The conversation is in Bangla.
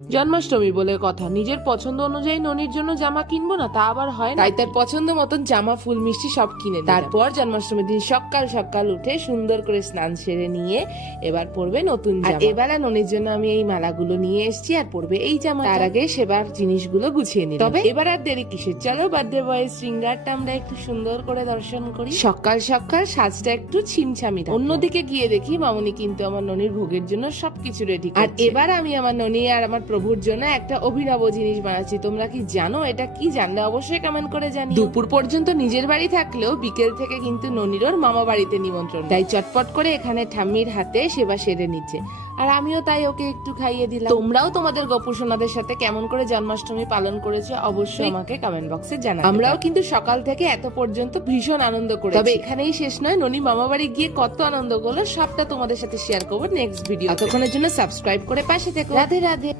জন্মাষ্টমী বলে কথা, নিজের পছন্দ অনুযায়ী ননির জন্য জামা কিনবো না তা আবার হয় না। তাই তার পছন্দ মতন জামা, ফুল, মিষ্টি সব কিনে নিলাম। তারপর জন্মাষ্টমীর দিন সকাল সকাল উঠে সুন্দর করে স্নান সেরে নিয়ে এবার পরবে নতুন জামা। আর এবেলা ননির জন্য আমি এই মালাগুলো নিয়ে এসেছি আর পরবে এই জামা। তার আগে সেবার জিনিসগুলো গুছিয়ে নিলাম। তবে এবার আর দেরি কিসের, চলো বার্থডে বয়ের শৃঙ্গারটা আমরা একটু সুন্দর করে দর্শন করি। সকাল সকাল সাজটা একটু ছিমছামি। অন্যদিকে গিয়ে দেখি মামুনি কিন্তু আমার ননির ভোগের জন্য সবকিছু রেডি। আর এবার আমি আমার ননি আর আমার প্রভুর জন্য একটা অভিনব জিনিস বানাচ্ছি। তোমরা কি জানো এটা কি? জানলে অবশ্যই কমেন্ট করে জানিও। দুপুর পর্যন্ত নিজের বাড়ি থাকলেও বিকেল থেকে কিন্তু ননির ওর মামা বাড়িতে নিমন্ত্রণ। তাই চটপট করে এখানে ঠাম্মির হাতে সেবা সেরে নিচ্ছে, আর আমিও তাই ওকে একটু খাইয়ে দিলাম। তোমরাও তোমাদের গপুসোনাদের সাথে কেমন করে জন্মাষ্টমী পালন করেছো অবশ্যই আমাকে কমেন্ট বক্সে জানাও। আমরাও কিন্তু সকাল থেকে এত পর্যন্ত ভীষণ আনন্দ করেছি। তবে এখানেই শেষ নয়, ননি মামা বাড়ি গিয়ে কত আনন্দ করলো সবটা তোমাদের সাথে শেয়ার করবো নেক্সট ভিডিও। ততক্ষণের জন্য সাবস্ক্রাইব করে পাশে থেকো। রাধে রাধে।